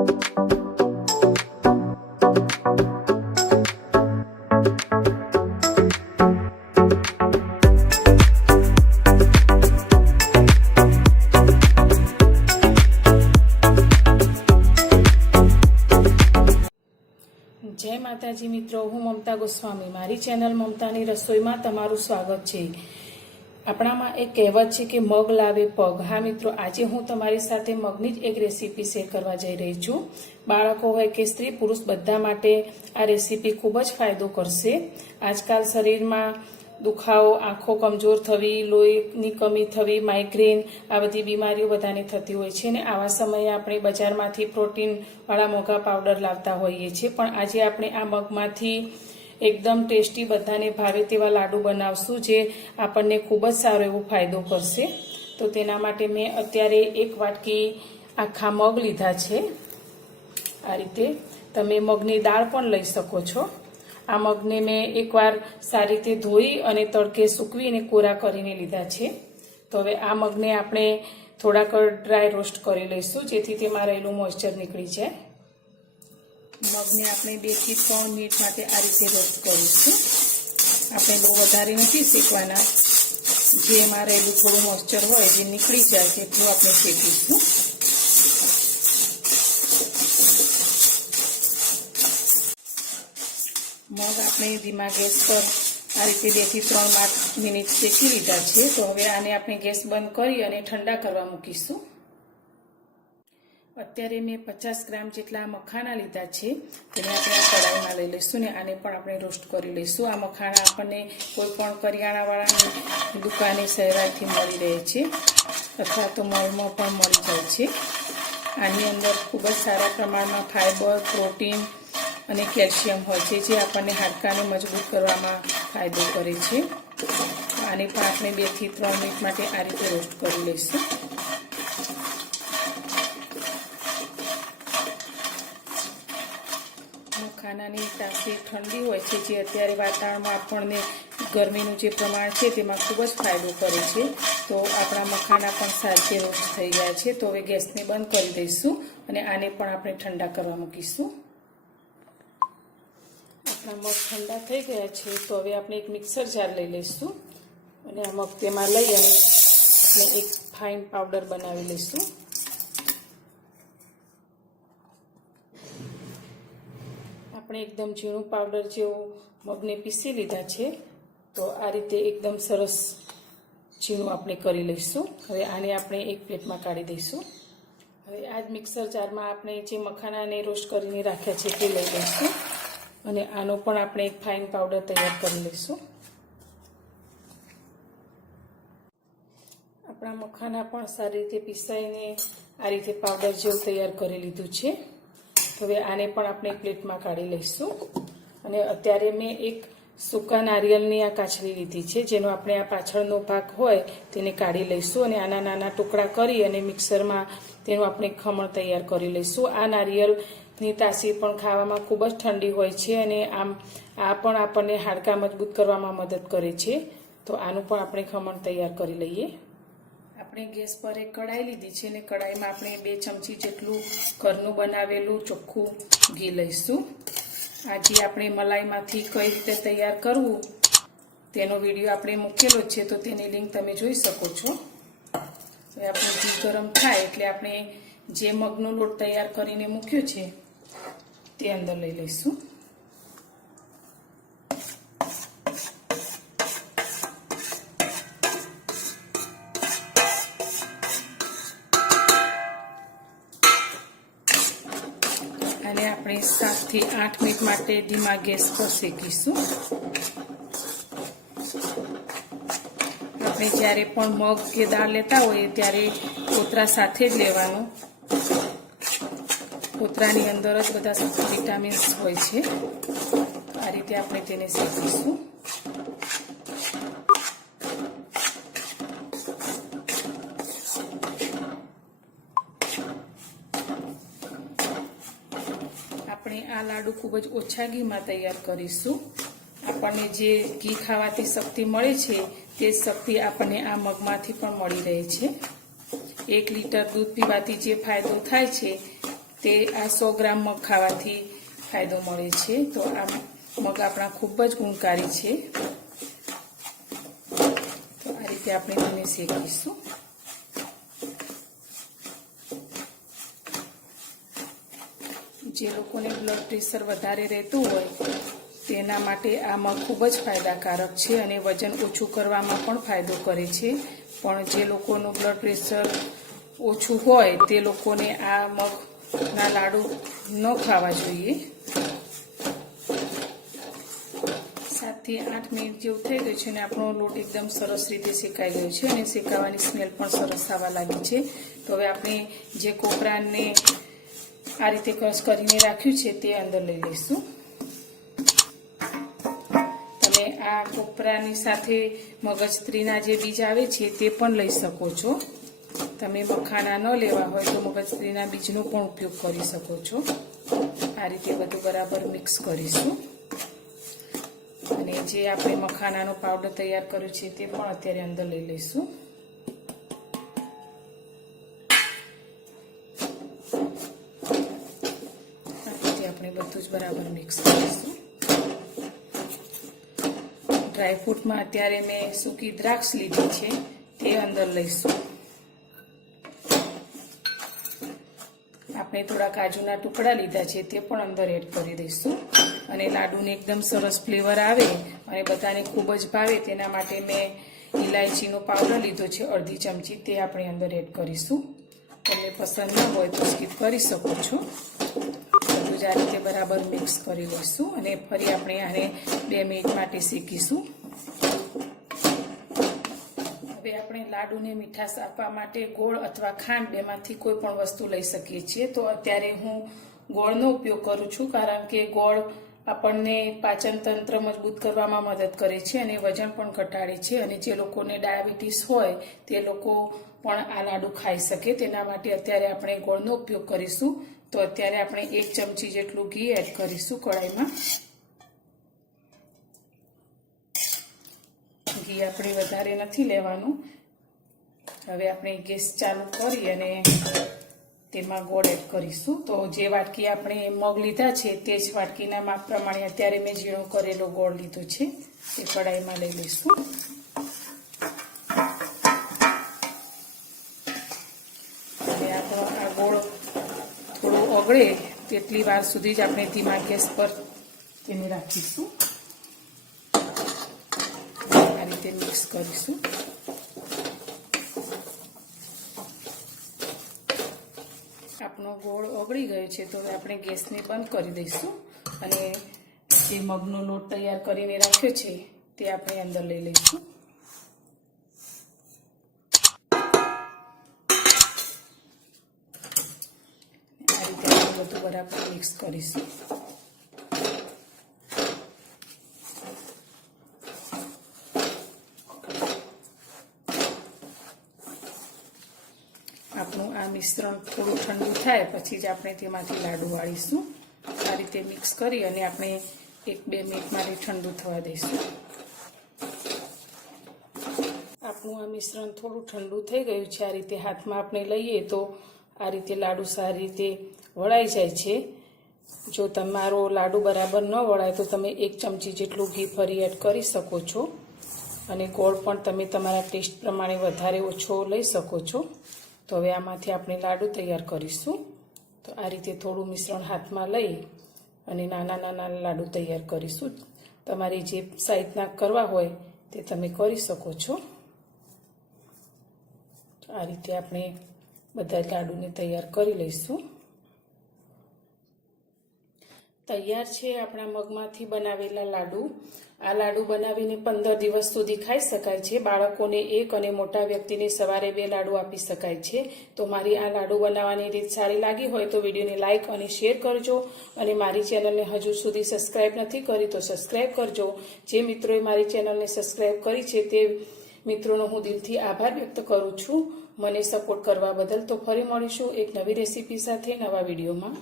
જય માતાજી મિત્રો, હું મમતા ગોસ્વામી, મારી ચેનલ મમતાની રસોઈમાં તમારું સ્વાગત છે। આપણામાં એક કહેવત છે કે મગ લાવે પગ। હા મિત્રો, આજે હું તમારી સાથે મગની જ એક રેસીપી શેર કરવા જઈ રહી છું। બાળકો હોય કે સ્ત્રી પુરુષ બધા માટે આ રેસીપી ખૂબ જ ફાયદો કરશે। આજકાલ શરીરમાં દુખાવો, આંખો કમજોર થવી, લોહીની કમી થવી, માઇગ્રેન, આ બધી બીમારીઓ બધાને થતી હોય છે ને આવા સમયે આપણે બજારમાંથી પ્રોટીનવાળા મોંઘા પાવડર લાવતા હોઈએ છીએ, પણ આજે આપણે આ મગમાંથી એકદમ ટેસ્ટી, બધાને ભાવે તેવા લાડુ બનાવશું જે આપણને ખૂબ જ સારો એવો ફાયદો કરશે। તો તેના માટે મેં અત્યારે 1 વાટકી આખા મગ લીધા છે। આ રીતે તમે મગની દાળ પણ લઈ શકો છો। આ મગને મેં એકવાર સારી રીતે ધોઈ અને તડકે સૂકવીને કોરા કરીને લીધા છે। તો હવે આ મગને આપણે થોડાક ડ્રાય રોસ્ટ કરી લઈશું જેથી તેમાં રહેલું મોઇસ્ચર નીકળી જાય। મગને આપણે 2 થી 3 મિનિટ માટે આ રીતે રોસ્ટ કરીશું। આપણે બહુ વધારે નથી શેકવાના, જે એમાં રહેલું થોડું મોઇસ્ચર હોય જે નીકળી જાય તેટલું આપણે શેકીશું। મગ આપણે ધીમા ગેસ પર આ રીતે 2 થી 3 મિનિટ શેકી લીધા છે। તો હવે આને આપણે ગેસ બંધ કરી અને ઠંડા કરવા મૂકીશું। અત્યારે મેં 50 ગ્રામ જેટલા મખાના લીધા છે, તેને આપણે આ કઢાઈમાં લઈ લઈશું ને આને પણ આપણે રોસ્ટ કરી લઈશું। આ મખાના આપણને કોઈ પણ કરિયાણાવાળાની દુકાને સહેલાઈથી મળી રહે છે અથવા તો મોલમાં પણ મળી જાય છે। આની અંદર ખૂબ જ સારા પ્રમાણમાં ફાઇબર, પ્રોટીન અને કેલ્શિયમ હોય છે જે આપણને હાડકાને મજબૂત કરવામાં ફાયદો કરે છે। આને પણ આપણે 2 થી 3 મિનિટ માટે આ રીતે રોસ્ટ કરી લઈશું। મખાનાની તાસીર ઠંડી હોય છે જે અત્યારે વાતાવરણમાં આપણને ગરમીનું જે પ્રમાણ છે તેમાં ખૂબ જ ફાયદો કરે છે। તો આપણા મખાના પણ સારી રીતે રોસ્ટ થઈ ગયા છે। તો હવે ગેસને બંધ કરી દઈશું અને આને પણ આપણે ઠંડા કરવા મૂકીશું। આપણા મગ ઠંડા થઈ ગયા છે તો હવે આપણે એક મિક્સર જાર લઈ લઈશું અને આ મગ તેમાં લઈ અને આપણે એક ફાઇન પાવડર બનાવી લઈશું। આપણે એકદમ ઝીણું પાવડર જેવું મગને પીસી લીધા છે। તો આ રીતે એકદમ સરસ ઝીણું આપણે કરી લઈશું। હવે આને આપણે એક પ્લેટમાં કાઢી દઈશું। હવે આ જ મિક્સર જારમાં આપણે જે મખાનાને રોસ્ટ કરીને રાખ્યા છે તે લઈ લઈશું અને આનો પણ આપણે એક ફાઇન પાવડર તૈયાર કરી લઈશું। આપણા મખાના પણ સારી રીતે પીસાઈને આ રીતે પાવડર જેવું તૈયાર કરી લીધું છે। હવે આને પણ આપણે પ્લેટમાં કાઢી લઈશું અને અત્યારે મેં એક સૂકા નારિયેળની આ કાચરી લીધી છે જેનો આપણે આ પાછળનો ભાગ હોય તેને કાઢી લઈશું અને આના નાના ટુકડા કરી અને મિક્સરમાં તેનું આપણે ખમણ તૈયાર કરી લઈશું। આ નારિયેળની તાસીર પણ ખાવામાં ખૂબ જ ઠંડી હોય છે અને આ પણ આપણને હાડકાં મજબૂત કરવામાં મદદ કરે છે। તો આનું પણ આપણે ખમણ તૈયાર કરી લઈએ। આપણે ગેસ પર એક કઢાઈ લીધી છે અને કઢાઈમાં આપણે 2 ચમચી જેટલું ઘરનું બનાવેલું ચોખ્ખું ઘી લઈશું। આજે આપણે મલાઈમાંથી કઈ રીતે તૈયાર કરવું તેનો વિડીયો આપણે મૂકેલો છે, તો તેની લિંક તમે જોઈ શકો છો। હવે આપણું ઘી ગરમ થાય એટલે આપણે જે મગનો લોટ તૈયાર કરીને મૂક્યો છે તે અંદર લઈ લઈશું। અને આપણે 7 થી 8 મિનિટ માટે ધીમા ગેસ પર શેકીશું। આપણે જ્યારે પણ મગ કે દાળ લેતા હોઈએ ત્યારે કોતરા સાથે જ લેવાનું। કોતરાની અંદર જ બધા વિટામિન્સ હોય છે। આ રીતે આપણે તેને શેકીશું। આપણે આ લાડુ ખૂબ જ ઓછા ઘીમાં તૈયાર કરીશું। આપણને જે ઘી ખાવાથી શક્તિ મળે છે તે શક્તિ આપણને આ મગમાંથી પણ મળી રહે છે। 1 લીટર દૂધ પીવાથી જે ફાયદો થાય છે તે આ 100 ગ્રામ મગ ખાવાથી ફાયદો મળે છે. તો આ મગ આપણા ખૂબ જ ગુણકારી છે. તો આ રીતે આપણે તેને શેકીશું. જે લોકોને બ્લડ પ્રેશર વધારે રહેતું હોય તેના માટે આ મગ ખૂબ જ ફાયદાકારક છે અને વજન ઓછું કરવામાં પણ ફાયદો કરે છે. પણ જે લોકોનું બ્લડ પ્રેશર ઓછું હોય તે લોકોને આ મગના લાડુ ન ખાવા જોઈએ. 7 થી 8 મિનિટ જેવું થઈ ગયું છે અને આપણો લોટ એકદમ સરસ રીતે શેકાઈ ગયો છે અને શેકાવાની સ્મેલ પણ સરસ આવવા લાગી છે. તો હવે આપણે જે કોપરાને આ રીતે ક્રશ કરીને રાખ્યું છે તે અંદર લઈ લઈશું. તમે આ કોપરાની સાથે મગજત્રીના જે બીજ આવે છે તે પણ લઈ શકો છો. તમે મખાના ન લેવા હોય તો મગજત્રીના બીજનો પણ ઉપયોગ કરી શકો છો. આ રીતે બધું બરાબર મિક્સ કરીશું અને જે આપણે મખાનાનો પાવડર તૈયાર કર્યો છે તે પણ અત્યારે અંદર લઈ લઈશું. આપણે બધું જ બરાબર મિક્સ કરીશું. ડ્રાયફ્રૂટમાં અત્યારે મેં સૂકી દ્રાક્ષ લીધી છે તે અંદર લઈશું. આપણે થોડા કાજુના ટુકડા લીધા છે તે પણ અંદર એડ કરી દઈશું અને લાડુને એકદમ સરસ ફ્લેવર આવે અને બધાને ખૂબ જ ભાવે તેના માટે મેં ઇલાયચીનો પાવડર લીધો છે અડધી ચમચી, તે આપણે અંદર એડ કરીશું. તમને પસંદ ન હોય તો સ્કીપ કરી શકો છો. બધું જ આ રીતે બરાબર મિક્સ કરી લઈશું અને ફરી આપણે આને 2 મિનિટ માટે શેકીશું. હવે આપણે લાડુને મીઠાશ આપવા માટે ગોળ અથવા ખાંડ બેમાંથી કોઈ પણ વસ્તુ લઈ શકીએ છીએ. તો અત્યારે હું ગોળનો ઉપયોગ કરું છું કારણ કે ગોળ આપણને પાચન તંત્ર મજબૂત કરવામાં મદદ કરે છે અને વજન પણ ઘટાડે છે અને જે લોકોને ડાયાબિટીસ હોય તે લોકો પણ આ લાડુ ખાઈ શકે તેના માટે અત્યારે આપણે ગોળનો ઉપયોગ કરીશું. તો અત્યારે આપણે 1 ચમચી જેટલું ઘી એડ કરીશું કઢાઈમાં. ઘી આપણે વધારે નથી લેવાનું. હવે આપણે ગેસ ચાલુ કરી અને તેમાં ગોળ એડ કરીશું. તો જે વાટકી આપણે મગ લીધા છે તે જ વાટકીના માપ પ્રમાણે અત્યારે મેં ઝીણો કરેલો ગોળ લીધો છે તે કઢાઈમાં લઈ લઈશું. અને આપણો આ ગોળ થોડો ઓગળે તેટલી વાર સુધી જ આપણે ધીમા ગેસ પર તેને રાખીશું. આ રીતે મિક્સ કરીશું. આપણો ગોળ ઓગળી ગયો છે તો હવે આપણે ગેસને બંધ કરી દઈશું અને જે મગનો લોટ તૈયાર કરીને રાખ્યો છે તે આપણે અંદર લઈ લઈશું. આ રીતે આપણે બધું બરાબર મિક્સ કરીશું. આપણું આ મિશ્રણ થોડું ઠંડુ થાય પછી જ આપણે તેમાંથી લાડુ વાળીશું. આ રીતે મિક્સ કરી અને આપણે 1-2 મિનિટ માટે ઠંડુ થવા દઈશું. આપણું આ મિશ્રણ થોડું ઠંડુ થઈ ગયું છે. આ રીતે હાથમાં આપણે લઈએ તો આ રીતે લાડુ સારી રીતે વળાઈ જાય છે. જો તમારો લાડુ બરાબર ન વળાય તો તમે 1 ચમચી જેટલું ઘી ફરી એડ કરી શકો છો અને ગોળ પણ તમે તમારા ટેસ્ટ પ્રમાણે વધારે ઓછો લઈ શકો છો. તો હવે આમાંથી આપણે લાડુ તૈયાર કરીશું. તો આ રીતે થોડું મિશ્રણ હાથમાં લઈ અને નાના નાના લાડુ તૈયાર કરીશું. તમારી જે સાઈઝના કરવા હોય તે તમે કરી શકો છો. તો આ રીતે આપણે બધા લાડુને તૈયાર કરી લઈશું. તૈયાર છે આપણા મગમાંથી બનાવેલા લાડુ. આ લાડુ બનાવીને 15 દિવસ સુધી ખાઈ શકાય છે. બાળકોને 1 અને મોટા વ્યક્તિને સવારે 2 લાડુ આપી શકાય છે. તો મારી આ લાડુ બનાવવાની રીત સારી લાગી હોય તો વિડીયોને લાઇક અને શેર કરજો અને મારી ચેનલને હજુ સુધી સબસ્ક્રાઇબ નથી કરી તો સબસ્ક્રાઇબ કરજો. જે મિત્રોએ મારી ચેનલને સબસ્ક્રાઇબ કરી છે તે મિત્રોનો હું દિલથી આભાર વ્યક્ત કરું છું મને સપોર્ટ કરવા બદલ. તો ફરી મળીશું એક નવી રેસીપી સાથે નવા વિડીયોમાં.